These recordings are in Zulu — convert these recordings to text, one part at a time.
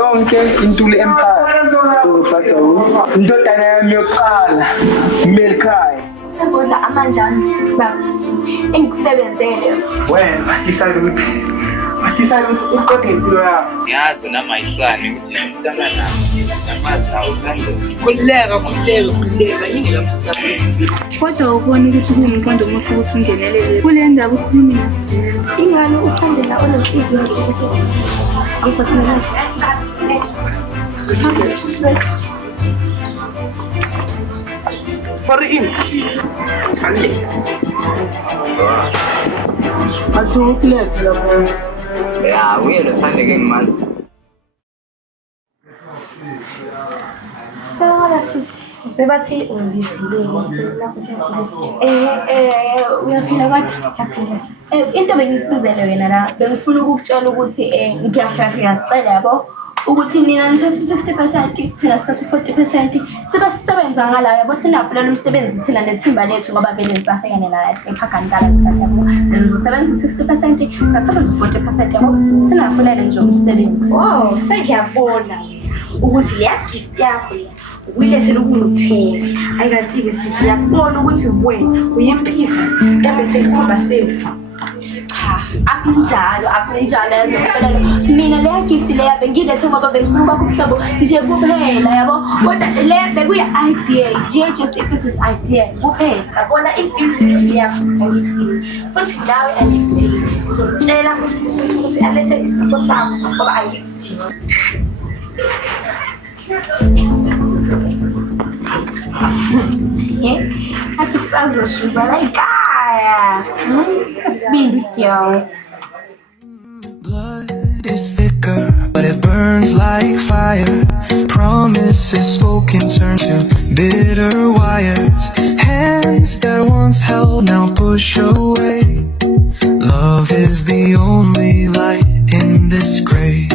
yonke Intuli Empire uzophatha indodana yami yokuqala Melkhaya. Sezodla amandla ami baba engikusebenzele wena decide ukuthi uqede impilo yakho. Ngiyazi namayisani ukuthi umntana nami namazi awuthanda khuleka yingela kodwa ubona ukuthi kuwumqondo omuhle ukuthi ungenelele kule ndaba ukhuluma nayo ingane uthondela olesizo For in. Athu plate lapho. ya uyelo thande ke ngimali Sawala sisi sebathi ungizile lapho uyaphila kodwa into bengikuzele wena la bengifuna ukukutshela ukuthi ngiyacela yabo ukuthi nina nithatha 60% thina sithatha 40% sibasebenza ngala yabo sinaphulela umsebenzi thina nethimba lethu ngoba vele nisafekane la ephakani kala isikhathi yabo nizosebenza 60% sasebenza 40% yabo sinaphulela nje umsebenzi. wow sengiyabona ukuthi leya gift yakho le uyilethele ukungithenga ayikathi-ke sisi yakubona ukuthi wena uyimphisi yabethe isikhumba sefu. Akunjalo mina leya gift leya bengilethe ngoba bengifuna ukuba kuhlobo nje kuphela yabo kodwa le bekuyi-idea just i-business idea kuphela. Yabona ibhizinisi yakho ayidingi futhi nawe ayidingi uzomtshela ukuthi alethe isipho sakho ngoba ayidingi. Athi kusazoshuba la ikhaya asibindi girl. Blood is thicker, but it burns like fire. Promises spoken turn to bitter wires. Hands that once held now push away. Love is the only light in this grave.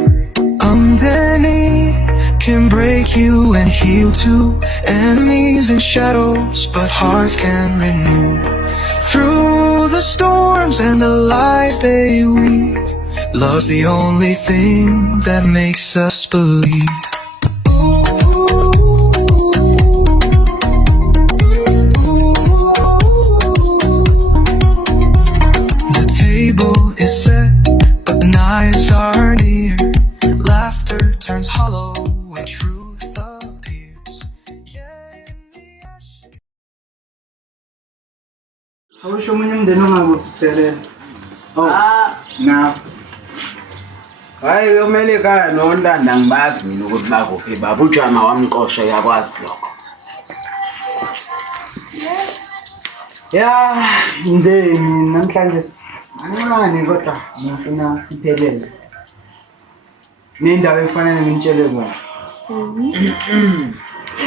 Underneath can break you and heal too. Enemies and shadows, but hearts can renew. Through the storms and the lies they weave, love's the only thing that makes us believe. The table is set, but the knives are near. Laughter turns hollow when truth appears. Yeah, in the ashes. Awusho omunye umndeni ongakuvuselele. Na. hayi yomele ekhaya nontanda ngibazi mina ukuthi bakuphi baba ujama wamqosha yakwazi lokho Ya, ndeni namhlanje ancane kodwa ngifuna siphelele. Nendaba efanele ngintshele zona.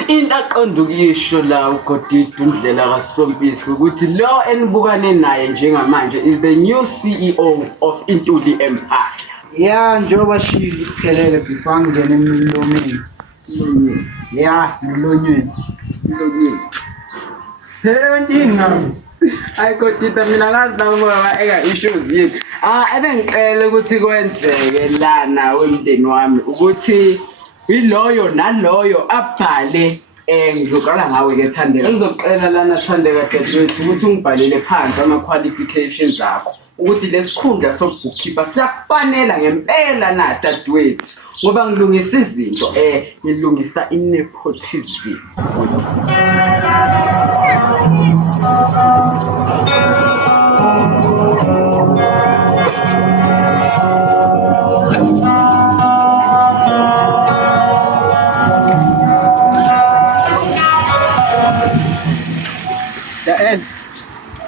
into aqonda ukuyisho la uGodide uNdlela kaSompisi ukuthi lo enibukane naye njengamanje is the new CEO of Intuli Empire. Ya, njoba shili siphelele before ngene emlomeni. Ya, emlonyeni. Siphelele ntini ngami. Hayi Godide mina ngazi nakuba eka issues yethu. Ebengicela ukuthi kwenzeke lana wemndeni wami ukuthi iloyo naloyo abhale ngizoqala ngawe ke Thandeka. Ngizoqela lana Thandeka dadewethu ukuthi ungibhalele phansi ama qualifications akho ukuthi lesikhundla sokubookkeeper siyakufanela ngempela na dadewethu ngoba ngilungisa izinto ngilungisa inepotism.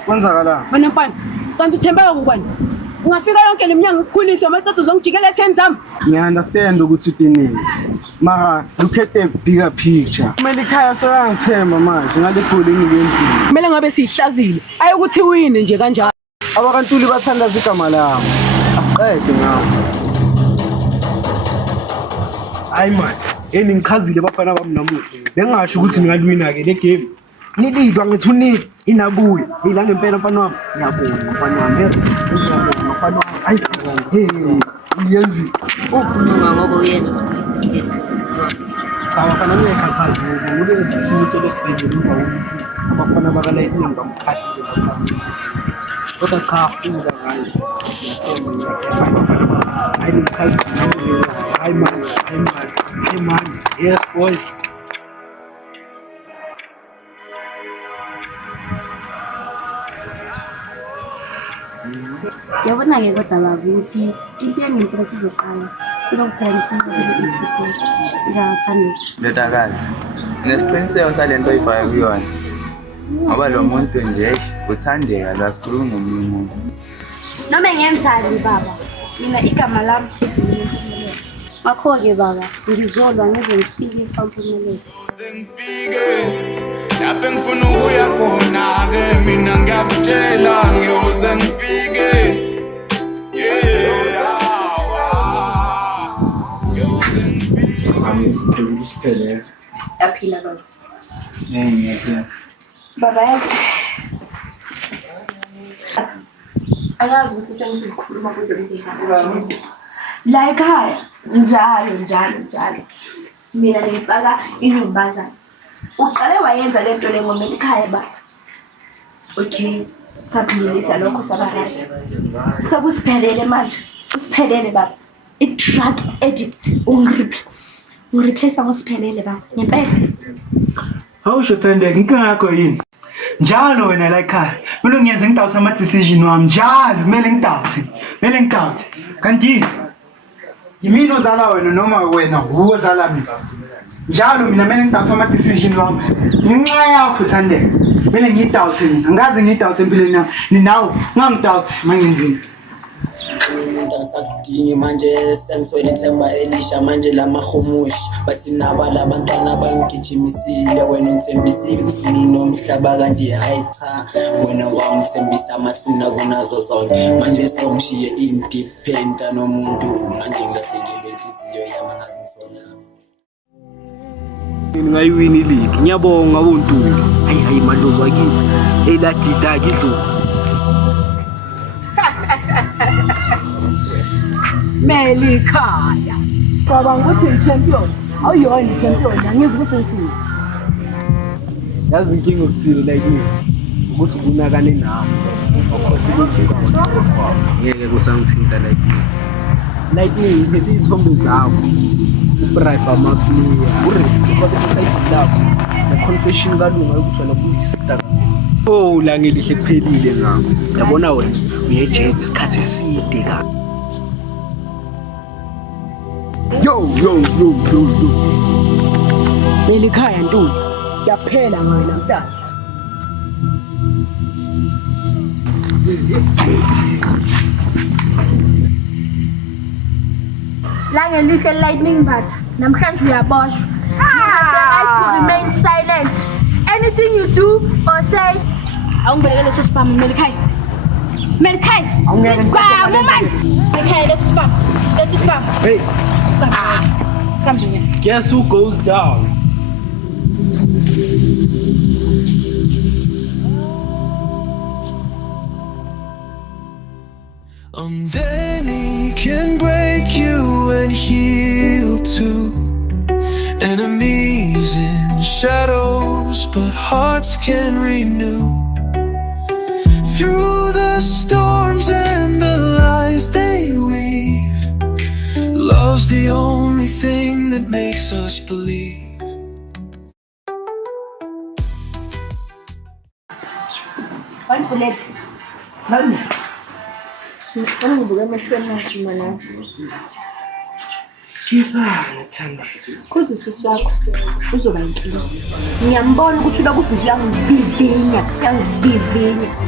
Kwenzakala. Wena mfana, kanti uthembeka ngubani? Ungafika yonke leminyango ukukhulisa amacebo uzongijikela etheni zami. Ngiya-understand ukuthi utinile. Mara look at the bigger picture. Kumele ikhaya sewangithemba manje ngale goli engiyenzile. Kumele ngabe siyihlazile. Ayi ukuthi wini nje kanjalo. AbakaNtuli bathandaza igama lami. Asiqede ngawo. Hayi man, ngichazile bafana bami namuhla. Bengasho ukuthi ningalwina ke le game. Nilidwa ngithi unile inabuye. Yila ngempela mfana wami. Ngiyabonga mfana wami. Ngiyabonga mfana wami. Hayi, uyenzi. Ukhuluma ngoba uyena uSipho. sawa kana ngiyakhathaza ngoba ngikuthi lesibhedlela uba abafana bakalayini ngibamkhathi kodwa cha ufika ngayo hayi ngikhazi hayi man yes boy Yabona-ke kodwa baba ukuthi into engempela sizoqala sinokuphela isipho sikaThandeka. Ndodakazi, nesiqiniseko sale nto oyifake kuyona ngoba lo muntu nje uThandeka lasikhuluma ngomunye umuntu. Noma ngenzani baba, mina igama lami ngakho-ke baba ngizolwa ngize ngifike eMpumelelo. Sengifike lapho engifuna ukuya khona-ke mina ngiyakutshela ngiyoze ngifike Isiphele Yaphila baba. ngiyaphila Baba yazi. Angazi ukuthi sengizokhuluma kuze kube yini. La ekhaya njalo. Mina ngifaka inyumbazana. Uqale wayenza lento le ngoma ekhaya baba. Okay. Saphilisa lokho sabarathi. Sakusiphelele manje. Usiphelele baba. I-drug addict ungireplace ngosiphelele baba. Ngempela. Hawusho Thandeka inkinga yakho yini? Njalo wena la ekhaya kumele ngiyenze ngidawuthe ama-decision wami njalo kumele ngidawuthe kanti yimini ozala wena noma wena ozala mina njalo mina kumele ngidawuthe ama-decision wami ngenxa yakho Thandeka kumele ngiyidawuthe mina angaze ngiyidawuthe empilweni yami ninawe ungangidawuthi uma ngenzini umuntu angisakudingi manje sengiswele ithemba elisha manje lamahumushi bathi naba labantwana bangigijimisile wena ungithembisile kuzulu nomhlaba kanti hayi cha wena wangithembisa amathuna kunazo zonke manje songishiye independent nomuntu manje ngilahlekelwe inhliziyo yami ngazithona ngayiwini league ngiyabonga bontuli hayi madlozi wakithi eladida kidlozi Melikhaya. Cabanga ukuthi i-champion. Awuyona i-champion, angizi ukuthi uthini. yazi inkinga okuthile like ukuthi unakane nami ngeke kusangithinta like ngiphethe izithombe zakho ubribe amaplayer urekodisayidlapho ne-confession kalunga yokuthi wena kuyisekudaka oh la ngelihle kuphelile ngako yabona wena uyejele isikhathi eside ka yo Melikhaya ntuli yaphela ngayo namhlanje La ngelihle lightning bad. Namhlanje uyaboshwa. You have the right to remain silent. Anything you do or say, Awungibekele leso spam Melikhaya. Awungeke Spam man. Melikhaya let's spam. hey Come here. guess who goes down Danny can break you and heal too. Enemies in shadows, but hearts can renew. Through the storms and the lies they weave, love's the only thing that makes us believe. one bullet. Ngifuna ngibuke emehlweni akho mana. Skipper Thandeka Kuze usisi wakho uzoba inkinga. Ngiyambona ukuthi lokhu ubhidla ngibivinya.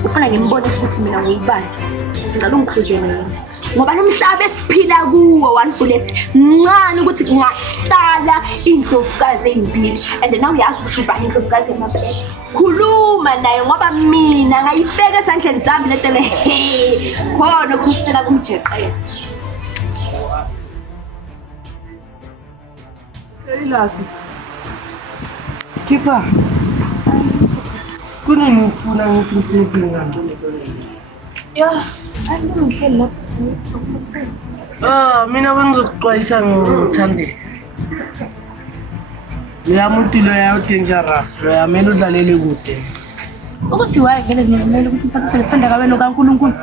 Ufuna ngimbone ukuthi mina ngiyibani. Ngicela ungikhuzele yena. Ngoba nomhlaba esiphila kuwo one bullet ncane ukuthi kungahlala indlovukazi ezimbili and now uyazi ukuthi ubani indlovukazi emabele. Khuluma naye ngoba mina ngayibeka esandleni zami lento le khona ukusitshela kumjeqesi. Elasi Skipper kunini ufuna ukuthi ngiphiwe ngani Yeah, angihleli lapha. mina bengizokuxwayisa ngoThandeka Loya muntu loya dangerous, loya mele udlalele kude. Ukuthi waye vele nginemele ukuthi ngiphathisele kuthanda kabe nokaNkulunkulu.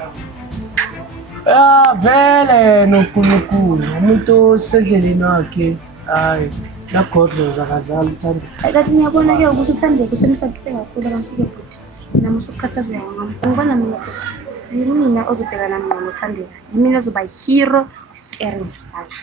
Vele noNkulunkulu, umuntu osendleleni wakhe, hayi, nagodloza akadlali uthanda. Kanti ngiyabona ke ukuthi uthandeke usemsakise kakhulu abantu-ke futhi. Nami usukukhathazeka ngami. Ngibona mina futhi, yimina ozobhekana ngqo nothandeka. Yimina ozoba yi-hero steering sala.